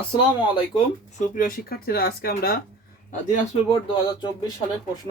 আসসালামু আলাইকুম সুপ্রিয় শিক্ষার্থীরা, আজকে আমরা দিনাজপুর বোর্ড 2024 সালের প্রশ্ন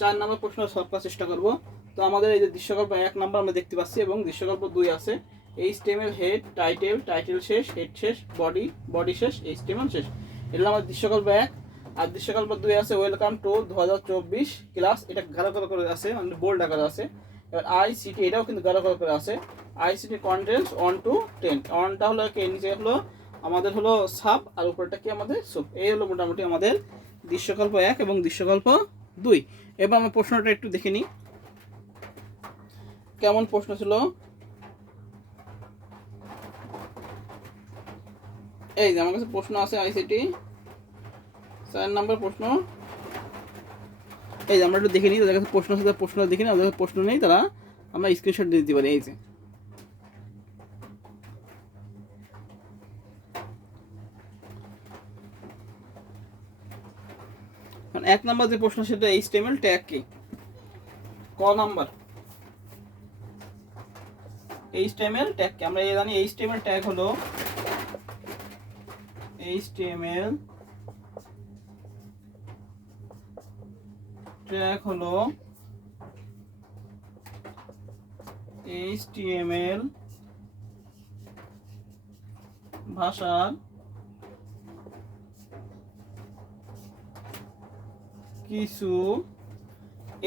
4 নম্বর প্রশ্ন সলভ করার চেষ্টা করব। তো আমাদের এই যে দৃশ্যকল্প 1 নম্বর আমরা দেখতে পাচ্ছি এবং দৃশ্যকল্প 2 আছে এইচটিএমএল হেড, টাইটেল শেষ, হেড শেষ, বডি শেষ, এইচটিএমএল শেষ। এটা আমাদের দৃশ্যকল্প 1। আর দৃশ্যকল্প 2 আছে ওয়েলকাম টু 2024 ক্লাস। এটা গাঢ় করে আছে, মানে বোল্ড আকারে আছে। এবার আইসিটি এটাও কিন্তু গাঢ় করে আছে। ICT contents 1 to 10। 1টা হলো কি, নিচে হলো আমাদের হলো সাব, আর উপরটা কি আমাদের সুপ। এই হলো মোটামুটি আমাদের দৃশ্যকল্প 1 এবং দৃশ্যকল্প 2। এবার আমরা প্রশ্নটা একটু দেখে নিই কেমন প্রশ্ন ছিল। এই যে আমার কাছে প্রশ্ন আছে আইসিটি 4 নম্বর প্রশ্ন। এই যে আমরা একটু দেখে নিই, তাদের কাছে প্রশ্ন আছে, প্রশ্ন দেখে নিই। ওদের প্রশ্ন নেই, তারা আমরা স্ক্রিনশট দিয়ে দিতে পারি। এই যে 1 নম্বর যে প্রশ্ন, সেটা এইচটিএমএল ট্যাগ কি? ক নাম্বার এইচটিএমএল ট্যাগ কি? আমরা জানি এইচটিএমএল ট্যাগ হলো এইচটিএমএল ভাষার কিছু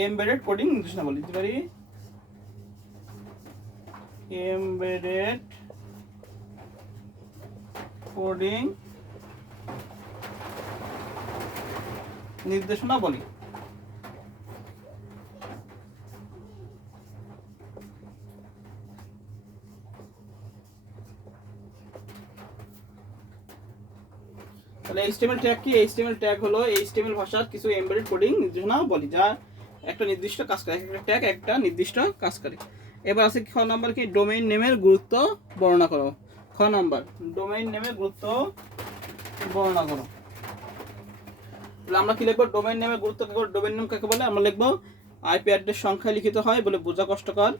এমবেডেড কোডিং নির্দেশনাবলী। দিতে পারি এমবেডেড কোডিং নির্দেশনাবলী। তাহলে এইচটিএমএল ট্যাগ কি? এইচটিএমএল ট্যাগ হলো এইচটিএমএল ভাষার কিছু এমবেডেড কোডিং নির্দেশনাবলী, যা একটা নির্দিষ্ট কাজ করে। একটা ট্যাগ একটা নির্দিষ্ট কাজ করে। এবার আছে খ নাম্বার কি, ডোমেইন নেমের গুরুত্ব বর্ণনা করো। খ নাম্বার ডোমেইন নেমের গুরুত্ব বর্ণনা করো। তাহলে আমরা কি লিখবো? ডোমেইন নেমের গুরুত্ব কি করে? ডোমেইন নেম কাকে বলে? আমরা লিখবো আইপি অ্যাড্রেস সংখ্যায় লিখিত হয় বলে বোঝা কষ্টকর,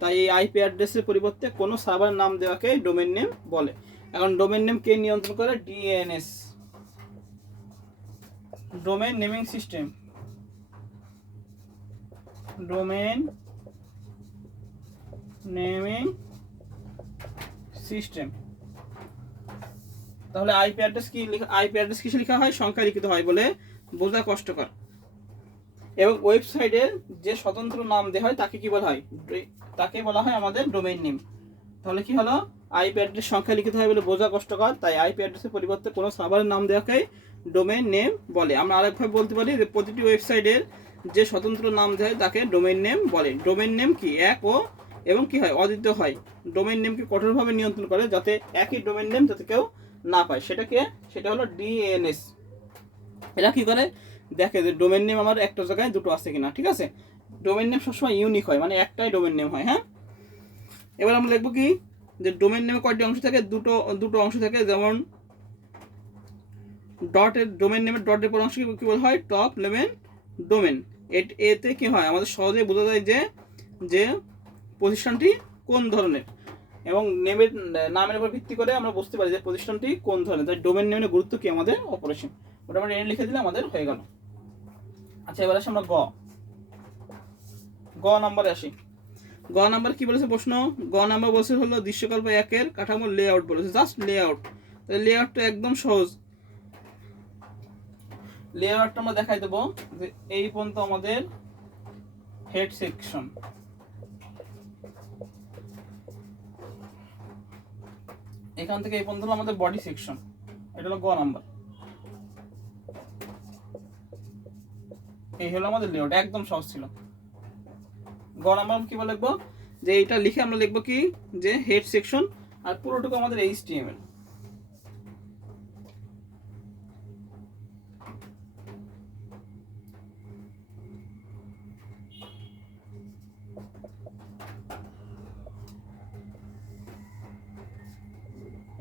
তাই এই আইপি অ্যাড্রেসের পরিবর্তে কোনো সার্ভারের নাম দেওয়াকে ডোমেইন নেম বলে। এখন ডোমেইন নেম কে নিয়ন্ত্রণ করে? DNS, domain naming system. Domain naming system. তাহলে আইপি অ্যাড্রেস কি লেখা? আইপি অ্যাড্রেস কিসে লেখা হয়? সংখ্যায় লিখিত হয় বলে বোঝা কষ্টকর। এবং ওয়েবসাইটের যে স্বতন্ত্র নাম দেওয়া হয় তাকে কি বলা হয়? তাকে বলা হয় আমাদের ডোমেইন নেম। তাহলে কি হলো? আইপি অ্যাড্রেস সংখ্যায় লিখিত হয় বলে বোঝা কষ্টকর, তাই আইপি অ্যাড্রেসের পরিবর্তে কোনো সার্ভারের নাম দেওয়াকে ডোমেইন নেম বলে। আমরা আরেকভাবে বলতে পারি যে প্রতিটি ওয়েবসাইটের যে স্বতন্ত্র নাম দেয় তাকে ডোমেইন নেম বলে। ডোমেইন নেম কি এক ও এবং কি হয়? অদ্বিতীয় হয়। ডোমেইন নেমকে কঠোরভাবে নিয়ন্ত্রণ করে যাতে একই ডোমেইন নেম যাতে কেউ না পায়। সেটা হলো ডিএনএস। এরা কি করে? দেখে যে ডোমেইন নেম আমার একটা জায়গায় দুটো আছে কিনা। ঠিক আছে, ডোমেইন নেম সবসময় ইউনিক হয়, মানে একটাই ডোমেইন নেম হয়। হ্যাঁ, এবার আমরা লিখবো কি, যে ডোমেইন নেমে কয়টি অংশ থাকে? দুটো অংশ থাকে। যেমন ডটের ডোমেইন নেমের ডটের পর অংশ কি বলা হয়? Top level domain. এতে কি হয়? আমাদের সহজে বোঝা যায় যে প্রতিষ্ঠানটি কোন ধরনের, এবং নামের উপর ভিত্তি করে আমরা বুঝতে পারি যে প্রতিষ্ঠানটি কোন ধরনের। তাই ডোমেইন নেমের গুরুত্ব কি? আমাদের অপারেশন। মোটামুটি এনে লিখে দিলে আমাদের হয়ে গেল। আচ্ছা, এবার আসি আমরা গ নাম্বারে আসি। গ নাম্বার কি বলেছে প্রশ্ন? গ নাম্বার বলছে হলো দৃশ্যকল্প 1-এর কাঠামোর লেআউট বলেছে, জাস্ট লেআউট। তাহলে লেআউটটা একদম সহজ। লেআউটটা আমরা দেখাই দেবো যে এই পর্যন্ত আমাদের হেড সেকশন, এখান থেকে এই পর্যন্ত আমাদের বডি সেকশন। এটা হলো গ নাম্বার। এই হলো আমাদের লেআউট, একদম সহজ ছিল। গ নাম্বার কি বলে লিখবো? যে এইটা লিখে আমরা লিখবো কি, যে হেড সেকশন আর পুরোটুকু আমাদের এইচটিএমএল।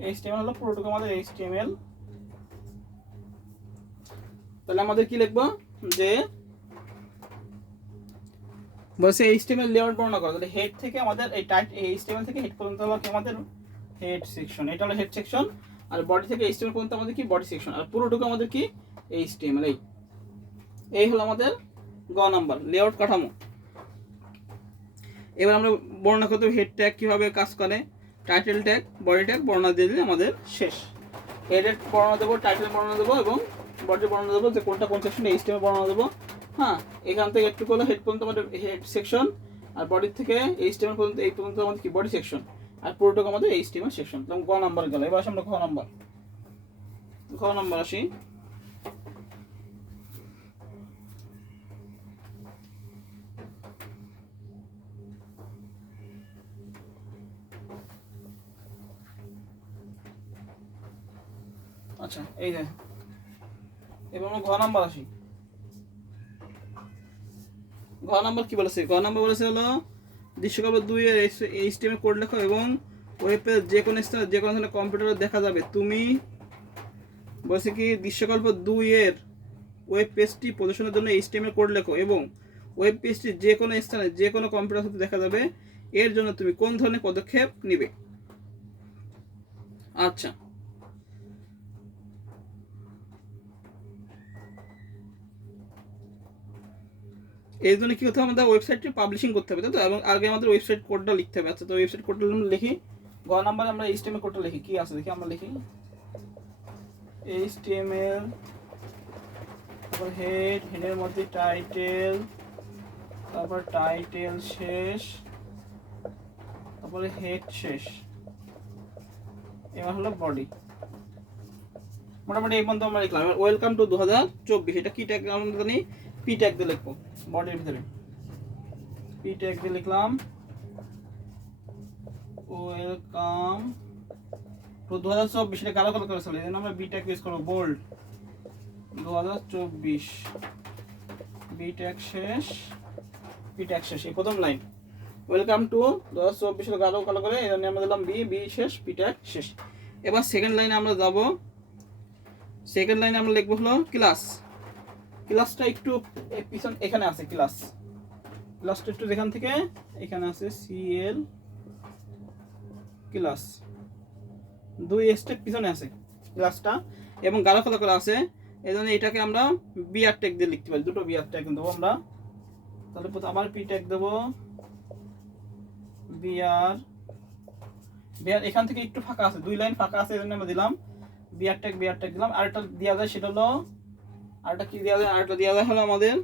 এইচটিএমএল হলো পুরোটুকু আমাদের এইচটিএমএল। তাহলে আমাদের কি লিখবো? যে বলছে এইচটিএমএল লেআউট বর্ণনা করো। তাহলে হেড থেকে আমাদের এই এইচটিএমএল থেকে হেড পর্যন্ত হলো কি আমাদের হেড সেকশন। এটা হলো হেড সেকশন। আর বডি থেকে এইচটিএমএল পর্যন্ত আমাদের কি বডি সেকশন, আর পুরোটুকু আমাদের কি এইচটিএমএল। এই হলো আমাদের গ নাম্বার লেআউট কাঠামো। এবার আমরা বর্ণনা করতে হেড ট্যাগ কীভাবে কাজ করে, টাইটেল ট্যাগ, বডি ট্যাগ বর্ণনা দিয়ে দিলে আমাদের শেষ। হেডের বর্ণনা দেবো, টাইটেল বর্ণনা দেবো এবং বডির বর্ণনা দেবো যে কোনটা কোন সেকশনে এইচটিএমএল বর্ণনা দেবো। হ্যাঁ, এখান থেকে একটু করলে হেড পর্যন্ত আমাদের হেড সেকশন, আর বডির থেকে এইচটিএমএল পর্যন্ত এই পর্যন্ত আমাদের কি বডি সেকশন, আর পুরোটুকু আমাদের এইচটিএমএল সেকশন। তখন গ নাম্বার গেল। এবার আসি আমরা ঘ নাম্বার আসি। আচ্ছা, এই যে এবার আমরা ঘ নাম্বার আসি। ঘ নাম্বার কি বলেছে? ঘ নাম্বার বলেছে হলো দৃশ্যকল্প 2 এর এইচটিএমএল কোড লেখো এবং ওয়েব পেজ যে কোনো স্থানে যে কোনো ধরনের কম্পিউটারে দেখা যাবে। তুমি বলছে কি দৃশ্যকল্প 2 এর ওয়েব পেজটি প্রদর্শনের জন্য এইচটিএমএল কোড লেখো এবং ওয়েব পেজটি যে কোনো স্থানে যে কোনো কম্পিউটার সাথে দেখা যাবে। এর জন্য তুমি কোন ধরনের পদক্ষেপ নিবে? আচ্ছা, এই জন্য কি করতে হবে, আমাদের ওয়েবসাইটটি পাবলিশিং করতে হবে, তাই তো? এবং আগে আমাদের ওয়েবসাইট কোডটা লিখতে হবে। আচ্ছা, তো ওয়েবসাইট কোডটা লিখি। গ নাম্বারে আমরা এইচটিএমএল কোডটা লিখি। কি আছে দেখি, আমরা লিখি এইচটিএমএল, তারপর হেড, হেডের মধ্যে টাইটেল, তারপর টাইটেল শেষ, তারপরে হেড শেষ, এবার হলো বডি। মোটামুটি এই পর্যন্ত আমরা লিখলাম। এবার ওয়েলকাম টু 2024, এটা কি ট্যাগ আমরা জানি, পি ট্যাগ দিয়ে লিখবো। বডির ভিতরে পি ট্যাগ দিয়ে লিখলাম ওয়েলকাম টু 2024, এটা কালো কালো করে চলে, এই জন্য আমরা বি ট্যাগ ইউজ করবো, বোল্ড 2024, বি ট্যাগ শেষ, পি ট্যাগ শেষ, এই প্রথম লাইন। ওয়েলকাম টু 2024 কালো কালো করে, এই জন্য আমরা দিলাম বি শেষ, পি ট্যাগ শেষ। এবার সেকেন্ড লাইনে আমরা যাব। সেকেন্ড লাইনে আমরা লিখবো হলো ক্লাস। ক্লাসটা একটু পিছন এখানে আছে, ক্লাসটা একটু যেখান থেকে এখানে আছে সিএল ক্লাস, 2 স্টেপ পিছনে আছে ক্লাসটা এবং গাঢ় কালো করে আছে। এই জন্য এটাকে আমরা বিআর ট্যাগ দিয়ে লিখতে পারি, দুটো বিআর ট্যাগ দেবো আমরা। তাহলে আবার পি ট্যাগ দেবো, বিআর, এখান থেকে একটু ফাঁকা আছে, 2 লাইন ফাঁকা আছে, এই জন্য আমরা দিলাম বিআর ট্যাগ দিলাম। আরেকটা দেওয়া যায়, সেটা হলো আরেকটা কি দেওয়া যায়, আরেকটা দেওয়া যায় হলো আমাদের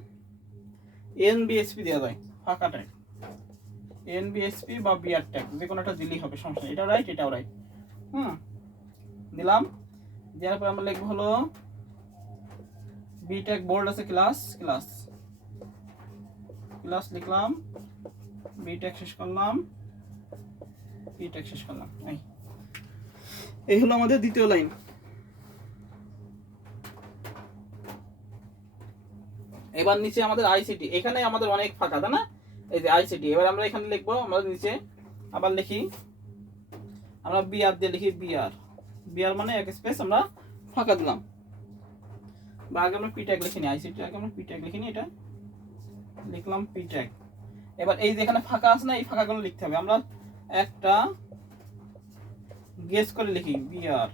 এনবিএসপি দেওয়া যায়, ফাঁকা ট্যাগ, এনবিএসপি বা বিআর ট্যাগ যে কোনো একটা দিলেই হবে, সমস্যা নেই। এটাও রাইট, এটাও রাইট। দিলাম। দেওয়ার পর আমরা লিখবো হলো বি ট্যাগ, বোল্ড আছে ক্লাস লিখলাম, বি ট্যাগ শেষ করলাম, পি ট্যাগ শেষ করলাম। এই হলো আমাদের দ্বিতীয় লাইন। এবার নিচে আমাদের আইসিটি, এখানে আমাদের অনেক ফাঁকা, তাই না? এই যে আইসিটি, এবার আমরা এখানে লিখবো, আমরা নিচে আবার লিখি, আমরা বিআর দিয়ে লিখি, বিআর মানে এক স্পেস আমরা ফাঁকা দিলাম। বা আগে আমরা পি ট্যাগ লিখিনি, আইসিটি আগে আমরা পি ট্যাগ লিখিনি, এটা লিখলাম পি ট্যাগ। এবার এই যে এখানে ফাঁকা আছে না, এই ফাঁকাগুলো লিখতে হবে। আমরা একটা গেস করে লিখি, বিআর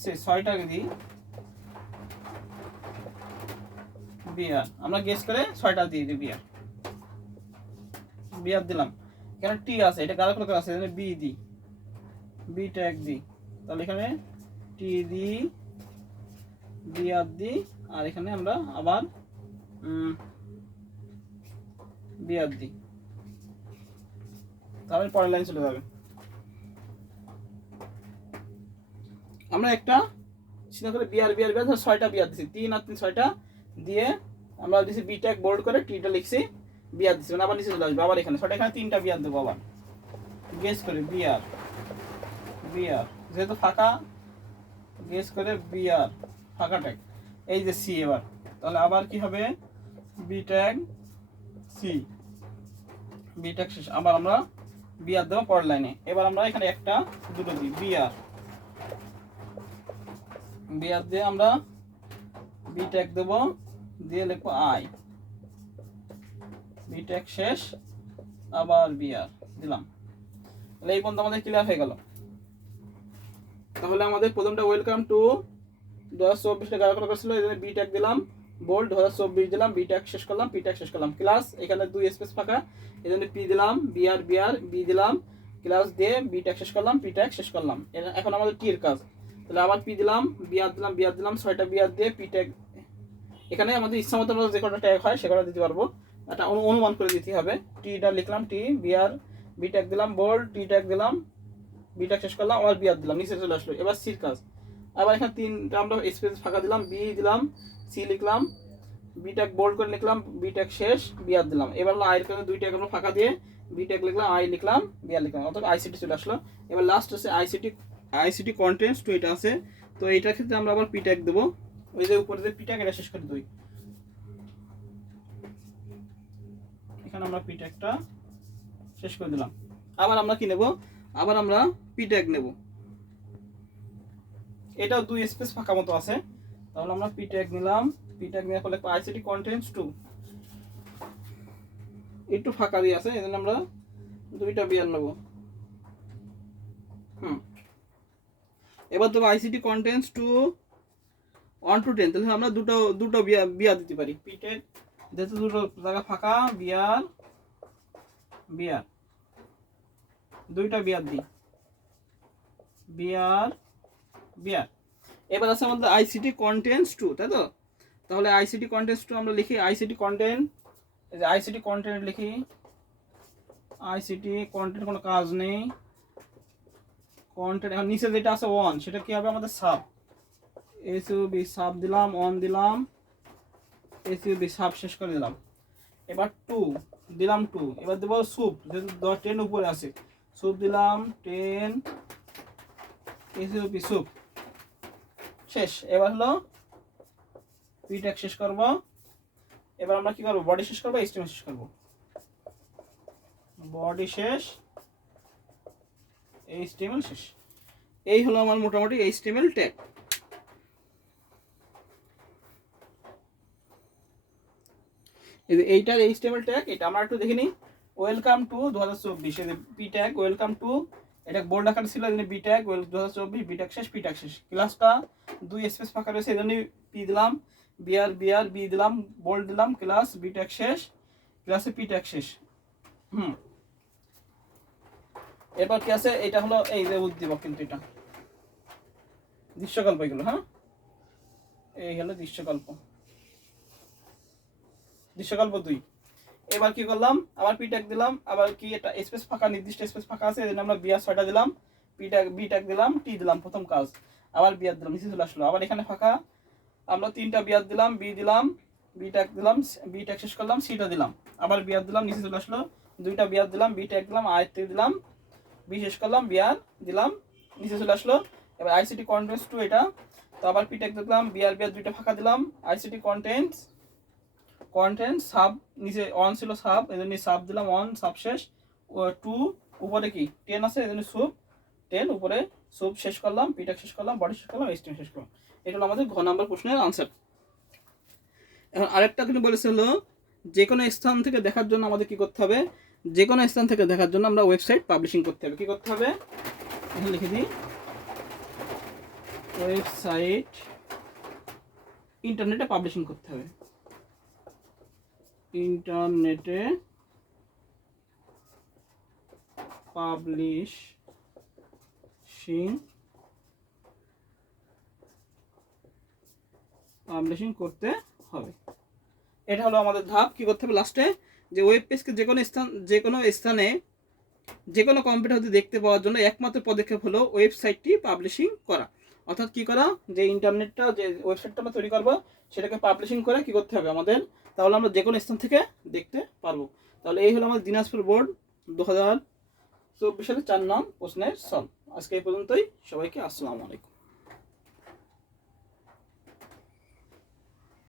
সে 6টা দিই, বিআর আমরা গেস করে 6টা দিয়ে দিই, বিআর দিলাম। এখানে টি আছে, এটা গাঢ় কালো আছে, এখানে বি দিই, বি ট্যাগ দিই, তাহলে এখানে টি দিই, বিআর দিই, আর এখানে আমরা আবার বিআর দিই, তাহলে পরের লাইন চলে যাবে। আমরা একটা সিধা করে বিআর 6টা বিআর দিছি, 3 আর 3 6টা দিয়ে আমরা দিছি বি ট্যাগ বোল্ড করে, টিটা লিখছি, বিআর দিছি, মানে আবার নিচে চলে আসবে, আবার এখানে 6টা, এখানে 3টা বিআর দেবো, আবার গেস করে বিআর, যেহেতু ফাঁকা গেস করে বিআর ফাঁকা ট্যাগ, এই যে সি। এবার তাহলে আবার কি হবে, B tag C, B tag শেষ, আবার আমরা বিআর দেবো পরের লাইনে। এবার আমরা এখানে একটা দুটো দিই, বিআর দিয়ে আমরা বি ট্যাগ দেবো, দিয়ে লিখবো আই, বি ট্যাগ শেষ, আবার বিআর দিলাম। তাহলে এই পর্যন্ত আমাদের ক্লিয়ার হয়ে গেল। তাহলে আমাদের প্রথমটা ওয়েলকাম টু 2024 গাঢ় করা ছিল, এই জন্য বি ট্যাগ দিলাম, বোল্ড 2024 দিলাম, বি ট্যাগ শেষ করলাম, পি ট্যাগ শেষ করলাম, ক্লাস এখানে 2 স্পেস ফাঁকা, এই জন্য পি দিলাম, বিআর বি দিলাম, ক্লাস দিয়ে বি ট্যাগ শেষ করলাম, পি ট্যাগ শেষ করলাম। এখন আমাদের টি এর কাজ, তাহলে আবার পি দিলাম, বিআর দিলাম 6টা বিআর দিয়ে পি ট্যাগ, এখানে আমাদের ইচ্ছা মতো যে কটা ট্যাগ হয় সে কটা দিতে পারবো, এটা অনুমান করে দিতে হবে। টিটা লিখলাম, টি বিআর বি ট্যাগ দিলাম, বোল্ড টি ট্যাগ দিলাম, বি ট্যাগ শেষ করলাম, আবার বিআর দিলাম, নিচে চলে আসলো। এবার সির কাজ, আবার এখানে 3টা আমরা স্পেস ফাঁকা দিলাম, বি দিলাম, সি লিখলাম, বি ট্যাগ বোল্ড করে লিখলাম, বি ট্যাগ শেষ, বিআর দিলাম। এবার হলো আইয়ের কাছে 2 ট্যাগ আমরা ফাঁকা দিয়ে বি ট্যাগ লিখলাম, আই লিখলাম, বিআর লিখলাম, অর্থাৎ আইসিটি চলে আসলো। এবার লাস্ট আছে আইসিটি কন্টেন্টস টু, এটা আছে, তো এইটার ক্ষেত্রে আমরা আবার পি ট্যাগ দেবো, ওই যে উপরে যে পি ট্যাগ এটা শেষ করে দিই, এখানে আমরা পি ট্যাগটা শেষ করে দিলাম। আবার আমরা কি নেব, আবার আমরা পি ট্যাগ নেব, এটাও 2 স্পেস ফাঁকা মতো আছে, তাহলে আমরা পি ট্যাগ নিলাম, পি ট্যাগ নেওয়ার ফলে আইসিটি কন্টেন্টস টু একটু ফাঁকা দিয়ে আছে, এজন্য আমরা 2টা বিআর নেব। এবার দেবো আইসিটি কন্টেন্টস টু 1 to 10, তাহলে আমরা দুটো বিআর দিতে পারি, পি ট্যাগ যেহেতু দুটো জায়গা ফাঁকা, বিআর 2টা বিআর দিই, বিআর। এবার আছে আমাদের আইসিটি কন্টেন্টস টু, তাই তো, তাহলে আইসিটি কন্টেন্টস টু আমরা লিখি, আইসিটি কন্টেন্ট, এই যে আইসিটি কন্টেন্ট লিখি, আইসিটি কন্টেন্ট কোনো কাজ নেই, কন্টেন্ট এখন নিচে যেটা আছে 1 সেটা কি হবে আমাদের সাব, এসইউবি সাব দিলাম, 1 দিলাম, এসইউবি সাব শেষ করে দিলাম। এবার 2 দিলাম, 2 এবার দেবো সুপ, যেহেতু 10 উপরে আছে, সুপ দিলাম 10, এসইউবি সুপ শেষ। এবার হলো পি ট্যাগ শেষ করব, এবার আমরা কি করব, বডি শেষ করব, এইচটিএমএল শেষ করব, বডি শেষ, এইচটিএমএল শেষ। এই হলো আমার মোটামুটি এইচটিএমএল ট্যাগ। এইটার এইচটিএমএল ট্যাগ, এটা আমরা একটু দেখে নিই। ওয়েলকাম টু 2024, এই যে পি ট্যাগ ওয়েলকাম টু, এটা বোল্ড আকার ছিল, এই জন্য বি ট্যাগ 2024, বি ট্যাগ শেষ, পি ট্যাগ শেষ। ক্লাসটা 2 স্পেস ফাঁকা রয়েছে, এই জন্য পি দিলাম, বিআর বি দিলাম, বোল্ড দিলাম, ক্লাস বি ট্যাগ শেষ, ক্লাসে পি ট্যাগ শেষ। এরপর কি আছে, এটা হলো এই যে উদ্দীপক, কিন্তু এটা দৃশ্যকল্প, এগুলো হ্যাঁ, এই হলো দৃশ্যকল্প 2। এবার কি করলাম, আবার পি ট্যাগ দিলাম, আবার কি এটা স্পেস ফাঁকা, নির্দিষ্ট স্পেস ফাঁকা আছে, এজন্য আমরা বিআর 6টা দিলাম, বি ট্যাগ দিলাম, টি দিলাম, প্রথম কাজ, আবার বিআর দিলাম, নিচে চলে আসলো। আবার এখানে ফাঁকা, আমরা 3টা বিআর দিলাম, বি দিলাম, বি ট্যাগ দিলাম, বি ট্যাগ শেষ করলাম, সিটা দিলাম, আবার বিআর দিলাম, নিচে চলে আসলো, 2টা বিআর দিলাম, বি ট্যাগ দিলাম, আয়তে দিলাম, বি শেষ করলাম, বিআর দিলাম, নিচে চলে আসলো। এবার আইসিটি কন্টেন্টস টু, এটা তো আবার পি ট্যাগ দিলাম, বিআর 2টা ফাঁকা দিলাম, আইসিটি কন্টেন্ট সাব, নিচে 1 ছিল সাব, এই জন্য সাব দিলাম, 1 সাব শেষ, 2 উপরে কি 10 আছে, এই জন্য সুপ 10 উপরে, সুপ শেষ করলাম, পি ট্যাগ শেষ করলাম, বডি শেষ করলাম, এইচটিএমএল শেষ করলাম। এটা হলো আমাদের ঘ নাম্বার প্রশ্নের আনসার। এখন আরেকটা কিন্তু বলেছিল, যে কোনো স্থান থেকে দেখার জন্য আমাদের কি করতে হবে, যে কোনো স্থান থেকে দেখার জন্য আমরা ওয়েবসাইট পাবলিশিং করতে হবে। কি করতে হবে, এখানে লিখে দিই, ওয়েবসাইট ইন্টারনেটে পাবলিশিং করতে হবে, ইন্টারনেটে পাবলিশিং করতে হবে। এটা হলো আমাদের ধাপ। কি করতে হবে লাস্টে, যে ওয়েব পেজকে যে কোনো স্থানে যে কোনো কম্পিউটার হতে দেখতে পাওয়ার জন্য একমাত্র পদক্ষেপ হলো ওয়েবসাইটটি পাবলিশিং করা। অর্থাৎ কি করা, যে ইন্টারনেটটা, যে ওয়েবসাইটটা আমরা তৈরি করবো সেটাকে পাবলিশিং করে কি করতে হবে আমাদের, তাহলে আমরা যে কোনো স্থান থেকে দেখতে পারবো। তাহলে এই হলো আমাদের দিনাজপুর বোর্ড 2024 সালে 4 নং প্রশ্নের সলভ। আজকে এই পর্যন্তই, সবাইকে আসসালামু আলাইকুম।